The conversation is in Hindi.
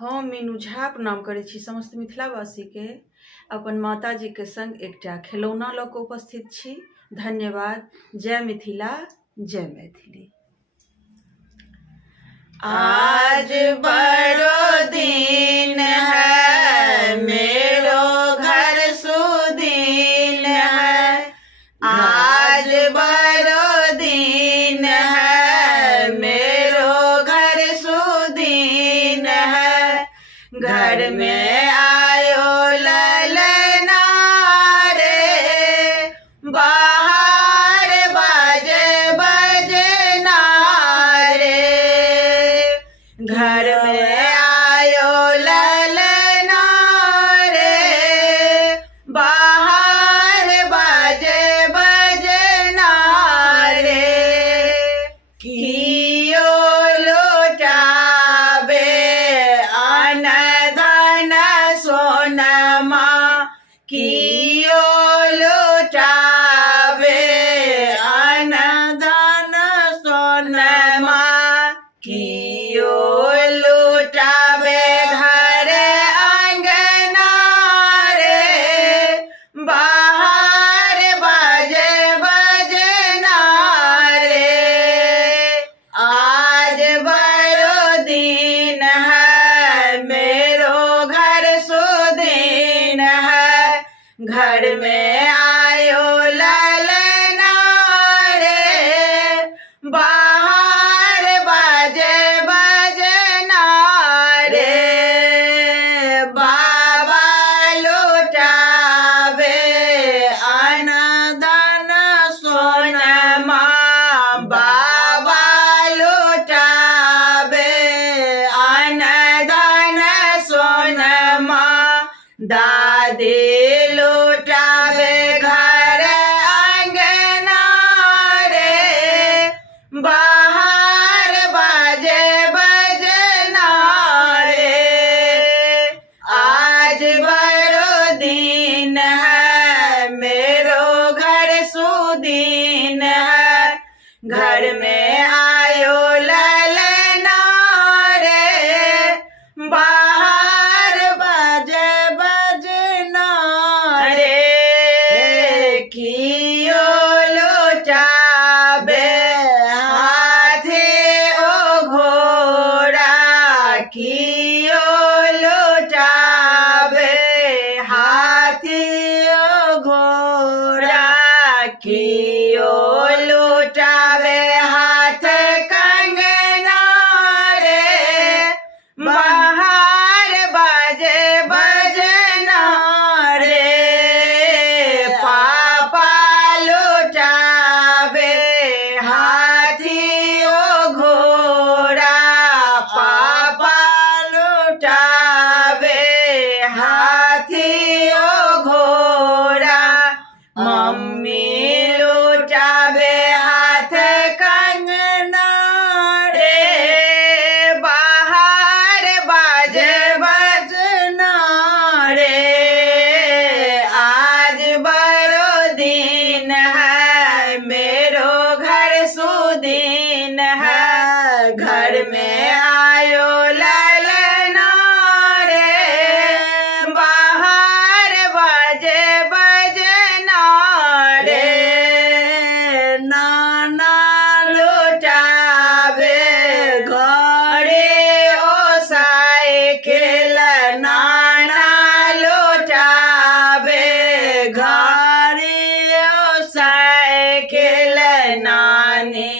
हम मीनू झा प्रणाम करै छी समस्त मिथिलावासी के। अपन माताजी के संग एकटा खिलौना लऽ कऽ उपस्थित छी। धन्यवाद। जय मिथिला, जय मैथिली। आज बड़ो दिन है, मेरो घर सुदीन है। आज बड़ो दिन है, मेरो घर सुदीन है। घर में आयो ललना रे, बाहर बाजे बजना रे। घर में आयो ललना रे, बाहर बाजे बजना रे। कियो लौटाबे अन धन सोनमा, कियो लौटाबे अन धन सोनमा। कियो लुटाबे घर अंगना रे, बाहर बाजे बजना रे। आज बड़ो दिन है, मेरो घर सुदीन है। घर में आयो ललना रे, बाहर बाजे बजना रे। बाबा लुटाबे अन धन सोनमा, बाबा लुटाबे अन धन सोनमा। दादी लुटाबे घर अंगना रे, बाहर बाजे बजना रे। आज बड़ो दिन है, मेरो घर सुदीन है। घर में आयो ललना रे, बाहर बाजे बजना रे। कियो लुटाबे हाथी ओ घोड़ा, कियो लुटाबे हाथी ओ घोड़ा। कियो लुटाबे हाथ कंगना रे, बाहर बाजे बजना रे। पापा लुटाबे हाथी ओ घोड़ा, पापा लुटाबे हाथी ओ घोड़ा। मम्मी लुटाबे हाथ कंगना रे, बाहर बाजे बजना रे। आज बड़ो दिन है, मेरो घर सुदीन है। घर में आयो ललना रे, बाहर बाजे बजना रे। नाना लुटाबे घोड़े ओ साइकिल, नाना लुटाबे घोड़े ओ साइकिल। नानी